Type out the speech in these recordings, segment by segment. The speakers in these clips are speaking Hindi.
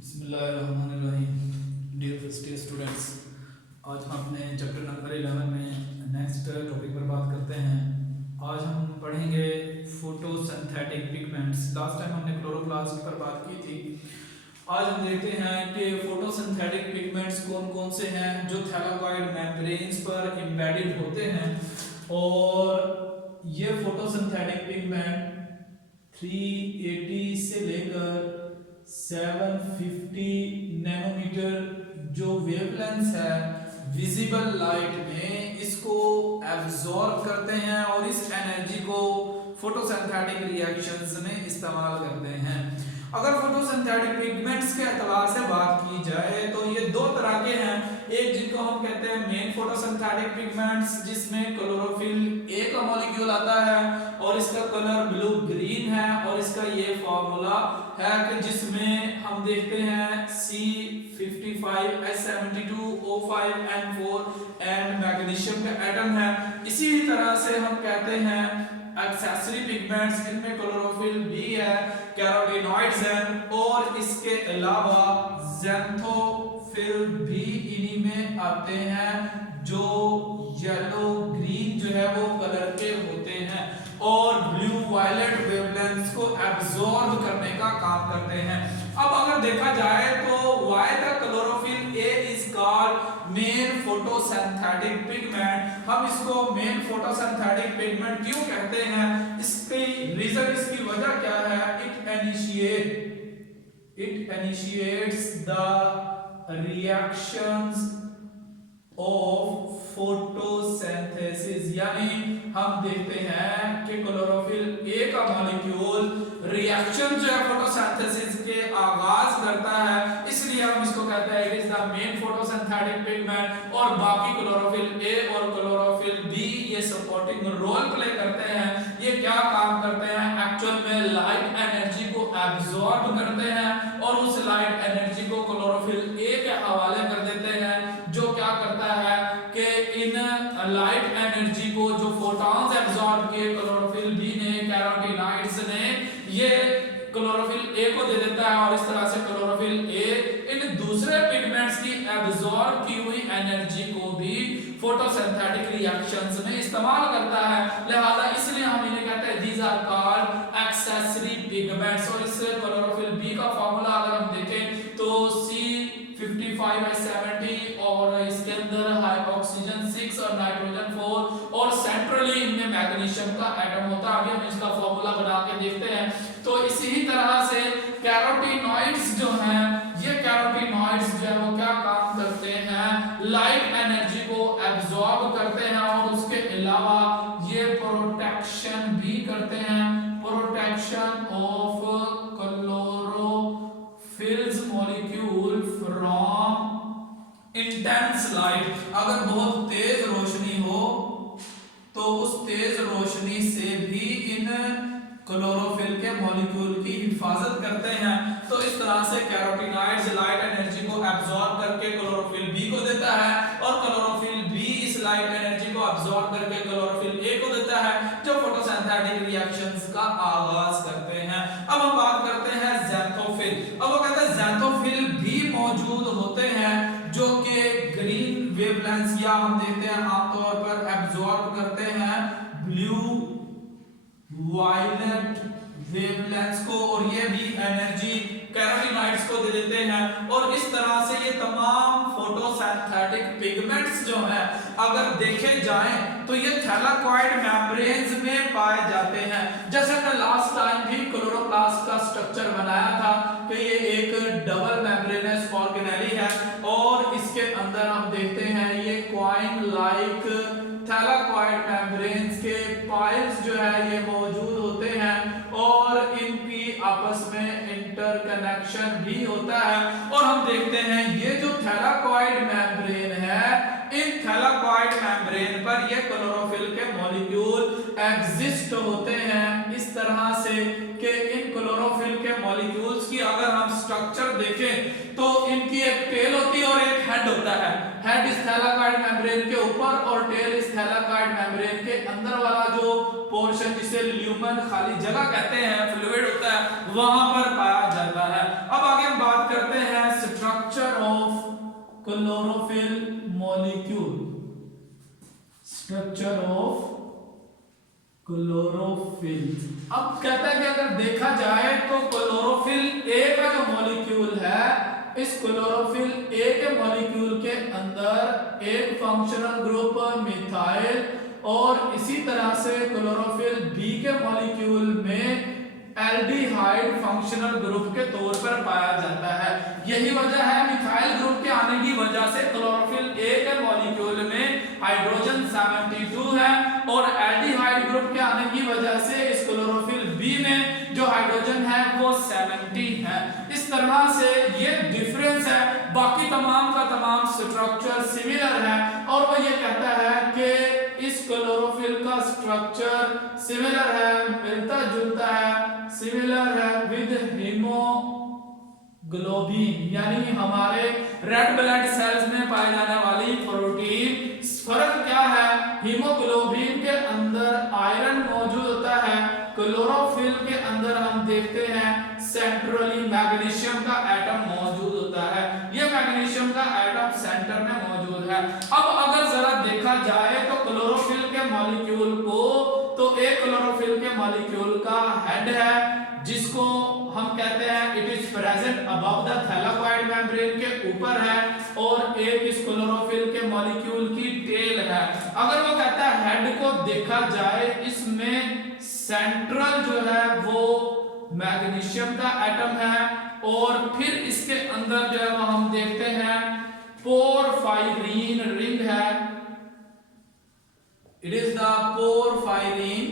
बिस्मिल्लाहिर्रहमानिर्रहीम। डियर फर्स्ट ईयर स्टूडेंट्स, आज हम अपने चैप्टर नंबर 11 में नेक्स्ट टॉपिक पर बात करते हैं। आज हम पढ़ेंगे फोटोसिंथेटिक पिगमेंट्स। लास्ट टाइम हमने क्लोरोप्लास्ट पर बात की थी। आज हम देखते हैं कि फोटोसिंथेटिक पिगमेंट्स कौन कौन से हैं जो थैलाकॉइड मेम्ब्रेन्स पर एम्बेडेड होते हैं। और ये फोटोसिंथेटिक पिगमेंट 380 से लेकर 750 नैनोमीटर जो वेवलेंथ है विजिबल लाइट में, इसको एब्जॉर्ब करते हैं और इस एनर्जी को फोटोसिंथेटिक रिएक्शंस में इस्तेमाल करते हैं। अगर फोटोसिंथेटिक पिगमेंट्स के एतबार से बात की जाए तो ये दो तरह के हैं। एक जिनको हम कहते हैं मेन फोटोसिंथेटिक पिगमेंट्स, जिसमें क्लोरोफिल ए का मॉलिक्यूल आता है और इसका कलर ब्लू ग्रीन है, और इसका ये फॉर्मूला है कि जिसमें हम देखते हैं C55H72O5N4 एंड मैग्नीशियम का एटम है। इसी तरह से हम कहते हैं एक्सेसरी पिगमेंट्स, इनमें क्लोरोफिल भी है, कैरोटीनॉइड्स हैं, और इसके अलावा ज़ैंथोफिल भी इन्हीं में आते हैं जो येलो ग्रीन जो है वो कलर के होते हैं और ब्लू वायलेट वेवलेंथ्स को एब्जॉर्ब करने का काम करते हैं। अब अगर देखा जाए तो why the chlorophyll A is called main photosynthetic pigment, हम इसको मेन फोटोसिंथेटिक पिगमेंट क्यों कहते हैं, इसकी रीजन, इसकी वजह क्या है। It initiates the reactions of photosynthesis, यानी हम देखते हैं कि क्लोरोफिल ए का मॉलिक्यूल रिएक्शन जो है फोटोसिंथेसिस के आगाज करता है, इसलिए हम इसको कहते हैं it is the main photosynthetic pigment. और बाकी क्लोरोफिल ए और क्लोरोफिल बी ये सपोर्टिंग रोल प्ले करते हैं। ये क्या काम करते हैं, एक्चुअल में लाइट एनर्जी को एब्जॉर्ब करते हैं और उस लाइट एनर्जी को क्लोरोफिल ए के हवाले कर देते हैं, जो क्या करता है कि इन लाइट एनर्जी को जो फोटॉन्स एब्जॉर्ब किए क्लोरोफिल बी ने, कैरोटीनॉइड्स ने, ये क्लोरोफिल ए को दे देता है और इस तरह से क्लोरोफिल ए इन दूसरे पिगमेंट्स की एब्जॉर्ब की हुई एनर्जी को भी फोटोसिंथेटिक रिएक्शंस में इस्तेमाल करता है। लिहाजा इसलिए हम इन्हें कहते हैं these are called accessory pigments. और इस क्लोरोफिल बी का फार्मूला अगर हम देखें तो C55H70 और इसके अंदर ऑक्सीजन 6 और नाइट्रोजन 4 और सेंट्रली इनमें मैग्नीशियम का एटम होता है। अभी हम इसका फार्मूला बना के देखते हैं। तो इसी तरह से कैरोटीनॉइड्स जो हैं, ये कैरोटीनॉइड्स जो है वो क्या काम करते हैं, लाइट एनर्जी को एब्जॉर्ब करते हैं और उसके अलावा ये प्रोटेक्शन भी करते हैं, protection of chlorophylls molecule from intense light. अगर बहुत तेज रोशनी हो तो उस तेज रोशनी से भी इन क्लोरोफिल के मॉलिक्यूल की हिफाजत करते हैं। तो इस तरह से कैरोटीनॉइड्स लाइट एनर्जी को एब्जॉर्ब करके क्लोरोफिल बी को देता है और क्लोरोफिल बी इस लाइट एनर्जी को एब्जॉर्ब करके क्लोरोफिल ए को देता है, जो फोटोसिंथेटिक रिएक्शंस का आगाज करते हैं। अब हम बात करते हैं ज़ैंथोफिल। अब वो कहते हैं ज़ैंथोफिल भी मौजूद होते हैं जो कि ग्रीन वेवलेंथ्स या हम देखते हैं आमतौर पर एब्जॉर्ब करते हैं ब्लू वायलेट वेवलेंथ्स को, और ये भी एनर्जी कैरोटीनॉइड्स को दे देते हैं। और इस तरह से ये तमाम फोटोसिंथेटिक पिगमेंट्स जो हैं अगर देखे जाएं तो ये थैलाकॉइड मेम्ब्रेन्स में पाए जाते हैं। जैसे हमने लास्ट टाइम भी क्लोरोप्लास्ट का स्ट्रक्चर बनाया था कि ये एक डबल मेम्ब्रेनस ऑर्गेनेली है और इसके अंदर हम देखते हैं ये क्वाइन लाइक थैलाकॉइड मेम्ब्रेन्स के पाइल्स जो है ये मौजूद होते हैं और इनकी आपस में इंटरकनेक्शन भी होता है। और हम देखते हैं ये जो थैलाकॉइड मेम्ब्रेन है, इन थैलाकॉइड मेम्ब्रेन पर ये क्लोरोफिल के मॉलिक्यूल एग्जिस्ट होते हैं इस तरह से कि इन क्लोरोफिल के मॉलिक्यूल्स की अगर हम स्ट्रक्चर देखें तो इनकी एक टेल होती है और एक हेड होता है। हेड इस थैलाकॉइड मेम्ब्रेन के ऊपर और टेल इस थैलाकॉइड मेम्ब्रेन के अंदर वाला जो पोर्शन जिसे ल्यूमन खाली जगह कहते हैं, फ्लूइड होता है, वहां पर पाया जाता है। अब आगे हम बात करते हैं स्ट्रक्चर ऑफ क्लोरोफिल। अब कहता है कि अगर देखा जाए तो क्लोरोफिल ए का जो मॉलिक्यूल है, इस क्लोरोफिल ए के मॉलिक्यूल के अंदर एक फंक्शनल ग्रुप मिथाइल और इसी तरह से क्लोरोफिल बी के मॉलिक्यूल में एल्डिहाइड फंक्शनल ग्रुप के तौर पर पाया जाता है। यही वजह है मिथाइल ग्रुप के आने की वजह से क्लोरोफिल ए के मॉलिक्यूल में हाइड्रोजन 72 है और एल्डिहाइड ग्रुप के आने की वजह से इस क्लोरोफिल बी में जो हाइड्रोजन है वो 70 है। इस तरह से ये डिफरेंस है, बाकी तमाम का तमाम स्ट्रक्चर सिमिलर है और वो ये कहता है कि इस क्लोरोफिल का स्ट्रक्चर सिमिलर है, मिलता जुलता है, सिमिलर है विद हीमोग्लोबिन, यानी हमारे रेड ब्लड सेल्स में पाए जाने वाली प्रोटीन। फर्क क्या है, हीमोग्लोबिन के अंदर आयरन मौजूद होता है, क्लोरोफिल के अंदर हम देखते हैं सेंट्रली मैग्नीशियम का एटम मौजूद होता है। ये मैग्नीशियम का एटम सेंटर में मौजूद है। अब अगर जरा देखा जाए तो क्लोरोफिल के मॉलिक्यूल को, तो एक क्लोरोफिल के मॉलिक्यूल का हेड है जिसको हम कहते हैं it is present above the thylakoid membrane के ऊपर है और एक इस क्लोरोफिल के मॉलिक्यूल की टेल है। अगर वो कहता है हेड को देखा जाए, इसमें सेंट्रल जो है वो मैग्नीशियम का एटम है और फिर इसके अंदर जो है वो हम देखते हैं पोरफायरिन रिंग है। It is the porphyrin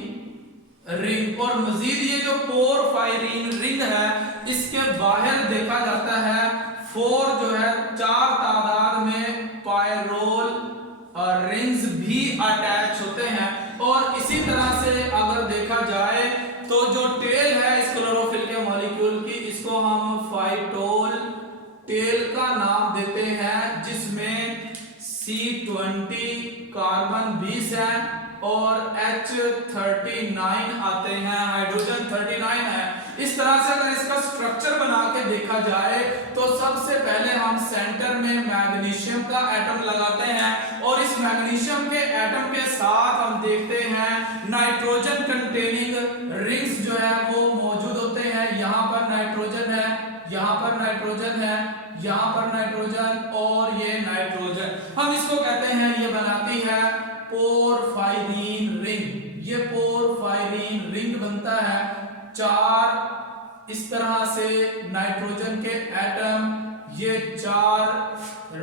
ring और मजीद ये जो पोरफायरिन रिंग है इसके बाहर देखा जाता है 4 जो है 4 तादाद में पायरोल रिंग्स भी अटैच होते हैं। और इसी तरह से अगर देखा जाए तो जो टेल है इस क्लोरोफिल के मॉलिक्यूल की, इसको हम फाइटोल टेल का नाम देते हैं, जिसमें C20 कार्बन 20 है और H39 आते हैं, हाइड्रोजन 39 है। इस तरह से अगर इसका स्ट्रक्चर बना के देखा जाए तो सबसे पहले हम सेंटर में मैग्नीशियम का एटम लगाते हैं और इस मैग्नीशियम के एटम के साथ हम देखते हैं नाइट्रोजन कंटेनिंग रिंग्स जो है वो मौजूद होते हैं। यहाँ पर नाइट्रोजन है, यहाँ पर नाइट्रोजन है, यहाँ पर नाइट्रोजन और ये नाइट्रोजन, हम इसको कहते हैं, ये बनाती है पोरफायरिन रिंग। ये पोरफायरिन रिंग बनता है 4 इस तरह से नाइट्रोजन के एटम, ये 4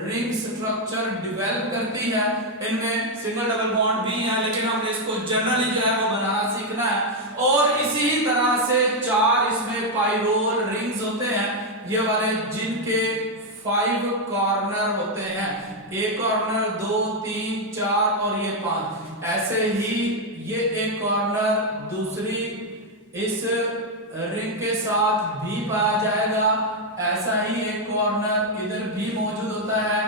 रिंग स्ट्रक्चर डेवलप करती है। इनमें सिंगल डबल बॉन्ड भी है लेकिन हमने इसको जनरली जो है वो बनाना सीखना है। और इसी तरह से 4 इसमें पायरोल रिंग्स होते हैं, ये वाले जिनके 5 कॉर्नर होते हैं, एक कॉर्नर 2 3 4 और ये 5। ऐसे ही ये एक कॉर्नर दूसरी इस रिंग के साथ भी पाया जाएगा, ऐसा ही एक कॉर्नर इधर भी मौजूद होता है,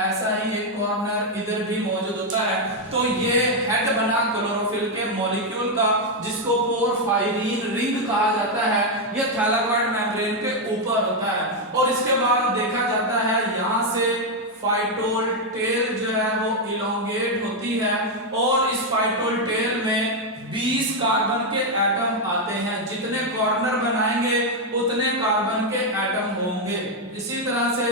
ऐसा ही एक कॉर्नर इधर भी मौजूद होता है। तो ये हेड बना क्लोरोफिल के मॉलिक्यूल का, जिसको पोरफायरिन रिंग कहा जाता है। ये थैलाकोइड मेम्ब्रेन के ऊपर होता है और इसके बाद देखा जाता है यहाँ से फाइटोल टेल जो है वो इलोंगेट होती है और इस फाइटोल टेल में 20 कार्बन के एटम आते हैं। जितने कॉर्नर बनाएंगे उतने कार्बन के एटम होंगे। इसी तरह से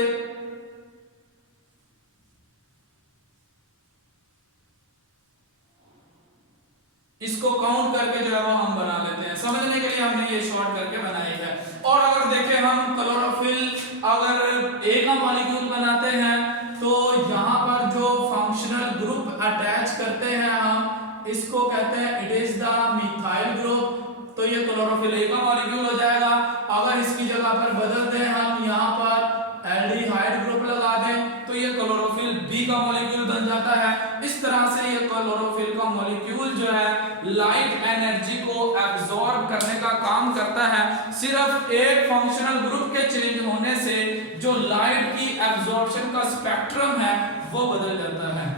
इसको काउंट करके जो है वो हम बना लेते हैं, समझने के लिए हमने ये शॉर्ट करके बनाई है। और अगर देखें हम क्लोरोफिल अगर एक का मॉलिक्यूल बनाते हैं तो यहाँ पर जो फंक्शनल ग्रुप अटैच करते हैं हम इसको कहते हैं it is the methyl group. तो ये क्लोरोफिल ए का मॉलिक्यूल हो जाएगा। अगर इसकी जगह पर बदल दें हम, यहाँ पर एल्डिहाइड ग्रुप लगा दें तो ये क्लोरोफिल बी का मॉलिक्यूल बन जाता है। इस तरह से ये क्लोरोफिल का मॉलिक्यूल जो है लाइट एनर्जी को एब्जॉर्ब करने का काम करता है। सिर्फ एक फंक्शनल ग्रुप के चेंज होने से जो लाइट की एब्जॉर्प्शन का स्पेक्ट्रम है वो बदल जाता है।